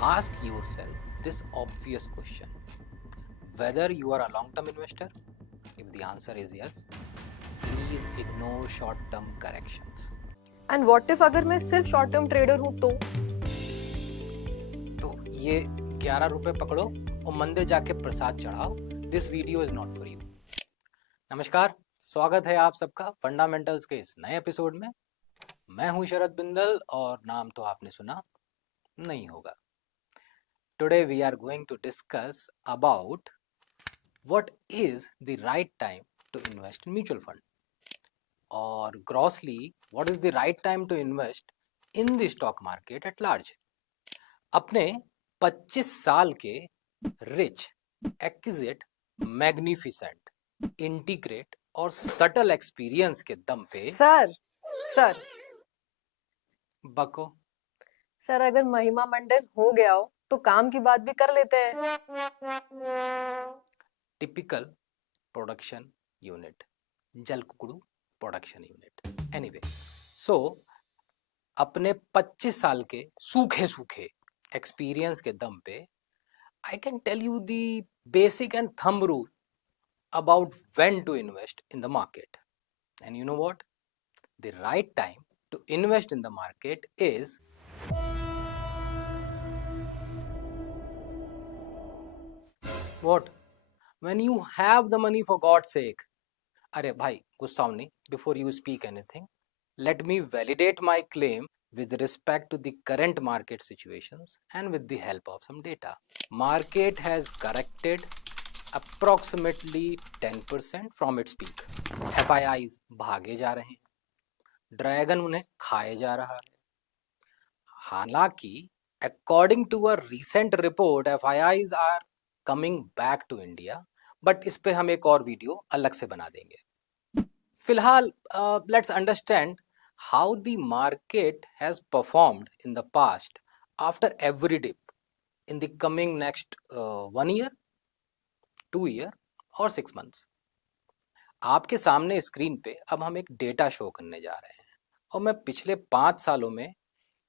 Ask yourself this obvious question: whether you are a long-term investor. If the answer is yes, please ignore short-term corrections. And what if अगर मैं सिर्फ short term trader हूँ तो ये 11 रुपए पकड़ो और मंदिर जाके प्रसाद चढ़ाओ. This video is not for you. नमस्कार, स्वागत है आप सबका फंडामेंटल्स के इस नए एपिसोड में. मैं हूं शरद बिंदल और नाम तो आपने सुना नहीं होगा. Today we are going to discuss about what is the right time to invest in mutual fund, or grossly what is the right time to invest in the stock market at large. अपने 25 साल के rich, exquisite, magnificent, integrate और subtle experience के दम पे sir बको. Sir अगर महिमा मंडन हो गया हो तो काम की बात भी कर लेते हैं. टिपिकल प्रोडक्शन यूनिट, जल कुकड़ू प्रोडक्शन यूनिट. एनीवे, सो अपने 25 साल के सूखे सूखे एक्सपीरियंस के दम पे I can tell you the basic and thumb rule about when to invest in the market. And you know what? The right time to invest in the market is what? When you have the money, for God's sake. अरे भाई गुस्सा नहीं. Before you speak anything, let me validate my claim with respect to the current market situations and with the help of some data. Market has corrected approximately 10% from its peak. FIIs भागे जा रहे हैं, dragon उन्हें खाए जा रहा है. हालांकि according to a recent report, FIIs are coming back to India, but इस पे हम एक और वीडियो अलग से बना देंगे. फिलहाल let's understand how the market has performed in the past after every dip in the coming next 1 year, 2 year और 6 months. आपके सामने स्क्रीन पे अब हम एक डेटा शो करने जा रहे हैं और मैं पिछले 5 सालों में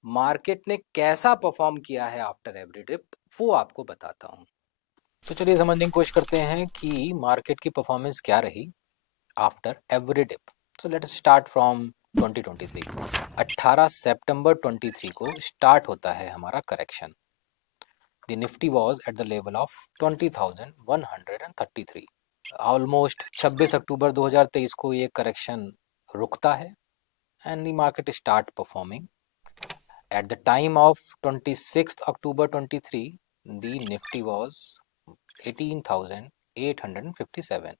मार्केट ने कैसा परफॉर्म किया है आफ्टर एवरी डिप वो आपको बताता हूँ. तो चलिए समझने की कोशिश करते हैं कि मार्केट की परफॉर्मेंस क्या रही after every dip. So let's start from 2023. 18 सितंबर 23 को स्टार्ट होता है हमारा correction. The Nifty was at the level of 20,133. Almost 26 अक्टूबर 2023 को ये करेक्शन रुकता है and the market start performing. At the time of 26 October 23 the Nifty was 18,857.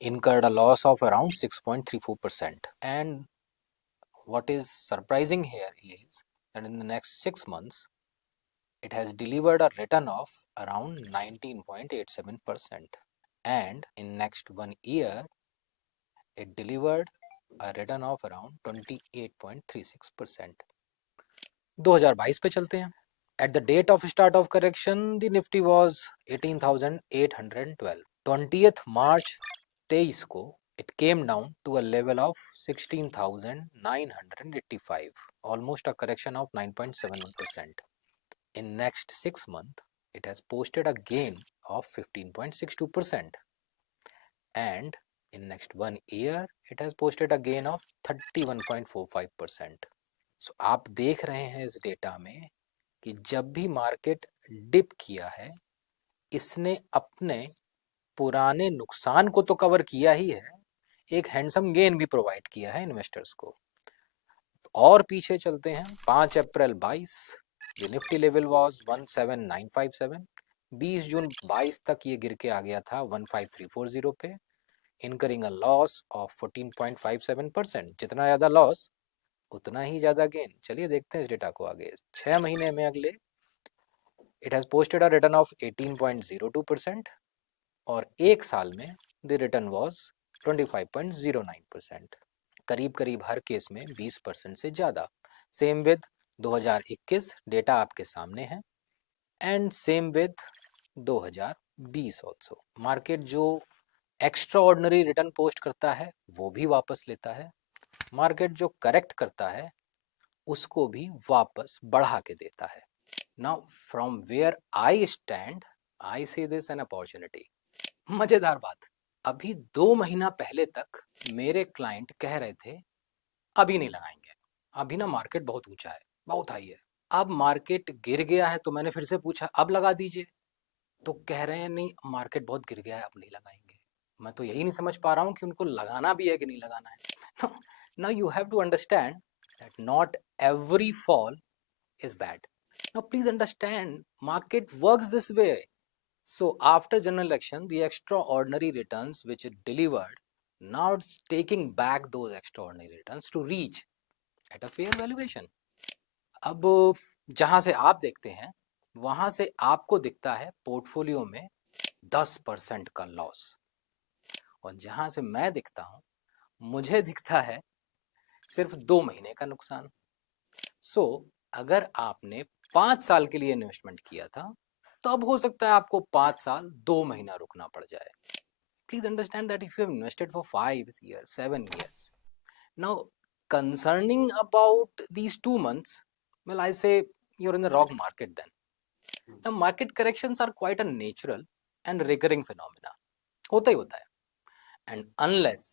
incurred a loss of around 6.34%. And what is surprising here is that in the next 6 months, it has delivered a return of around 19.87%. And in next 1 year, it delivered a return of around 28.36%. 2022 पे चलते हैं. At the date of start of correction, the Nifty was 18,812. 20th March 23 को it came down to a level of 16,985, almost a correction of 9.71%. In next 6 months, it has posted a gain of 15.62%, and in next 1 year, it has posted a gain of 31.45%. So आप देख रहे हैं इस data में कि जब भी market dip किया है, इसने अपने पुराने नुकसान को तो कवर किया ही है, एक हैंडसम गेन भी प्रोवाइड किया है इन्वेस्टर्स को. और पीछे चलते हैं. 5 अप्रैल 22 द निफ्टी लेवल वाज 17957. 20 जून 22 तक ये गिर के आ गया था 15340 पे, इनकरिंग अ लॉस ऑफ 14.57%. जितना ज़्यादा लॉस उतना ही ज़्यादा गेन. चलिए देखते हैं इस डेटा को आगे. 6 महीने में अगले it has posted a return of 18.02%, और एक साल में द रिटर्न वाज 25.09%. करीब करीब हर केस में 20% से ज़्यादा. सेम विद 2021, डेटा आपके सामने है, and same with 2020 also. Market जो एक्स्ट्रा ऑर्डिनरी रिटर्न पोस्ट करता है वो भी वापस लेता है. मार्केट जो करेक्ट करता है उसको भी वापस बढ़ा के देता है. Now, from where I stand, I see this an opportunity. मजेदार बात, अभी 2 महीना पहले तक मेरे क्लाइंट कह रहे थे अभी नहीं लगाएंगे, अभी ना मार्केट बहुत ऊंचा है, बहुत हाई है। अब मार्केट गिर गया है तो मैंने फिर से पूछा अब लगा दीजिए, तो कह रहे हैं नहीं मार्केट बहुत गिर गया है अब नहीं लगाएंगे। मैं तो यही नहीं समझ पा रहा हूँ कि उनको लगाना भी है कि नहीं लगाना है। Now you have to understand that not every fall is bad. Now please understand, market works this way. So after general election, the extraordinary returns which it delivered, now it's taking back those extraordinary returns to reach at a fair valuation. अब जहां से आप देखते हैं वहां से आपको दिखता है पोर्टफोलियो में 10% का लॉस, और जहां से मैं दिखता हूं मुझे दिखता है सिर्फ 2 महीने का नुकसान। सो अगर आपने 5 साल के लिए इन्वेस्टमेंट किया था तो अब हो सकता है आपको 5 साल 2 महीना रुकना पड़ जाए। Please understand that if you have invested for 5 years 7 years, now concerning about these 2 months, well I say you're in the wrong market then. Now market corrections are quite a natural and recurring phenomena, होता ही होता है, and unless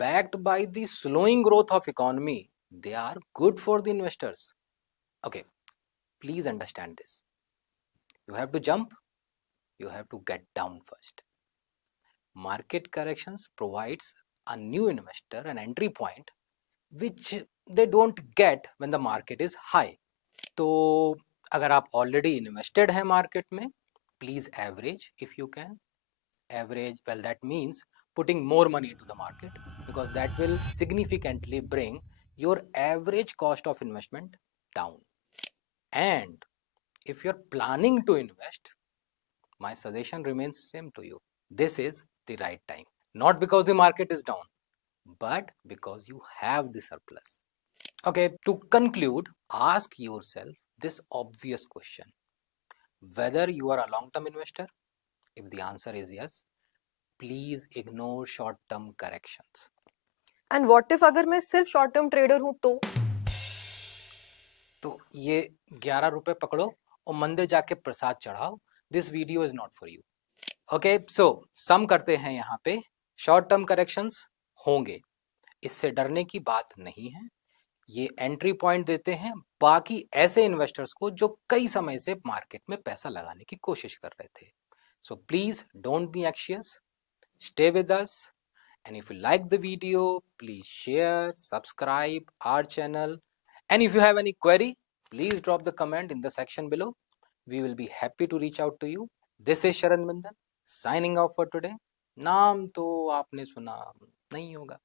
backed by the slowing growth of economy they are good for the investors. Okay, please understand this. You have to jump, you have to get down first. Market corrections provides a new investor an entry point which they don't get when the market is high. तो अगर आप already invested हैं market में, please average if you can average, well that means putting more money into the market, because that will significantly bring your average cost of investment down. And if you're planning to invest, my suggestion remains same to you. This is the right time, not because the market is down, but because you have the surplus. Okay, to conclude, ask yourself this obvious question: whether you are a long-term investor. If the answer is yes, please ignore short-term corrections. And what if अगर मैं सिर्फ short term trader हूँ तो ये 11 रुपए पकड़ो और मंदिर जाके प्रसाद चढ़ाओ। This video is not for you. Okay, so sum करते हैं, यहाँ पे शॉर्ट टर्म करेक्शंस होंगे, इससे डरने की बात नहीं है। ये एंट्री पॉइंट देते हैं बाकी ऐसे इन्वेस्टर्स को जो कई समय से मार्केट में पैसा लगाने की कोशिश कर रहे थे। So please don't be anxious, stay with us, and if you like the video, please share, subscribe our channel, and if you have any query, please drop the comment in the section below. We will be happy to reach out to you. This is Sharan Mandan signing off for today. नाम तो आपने सुना नहीं होगा।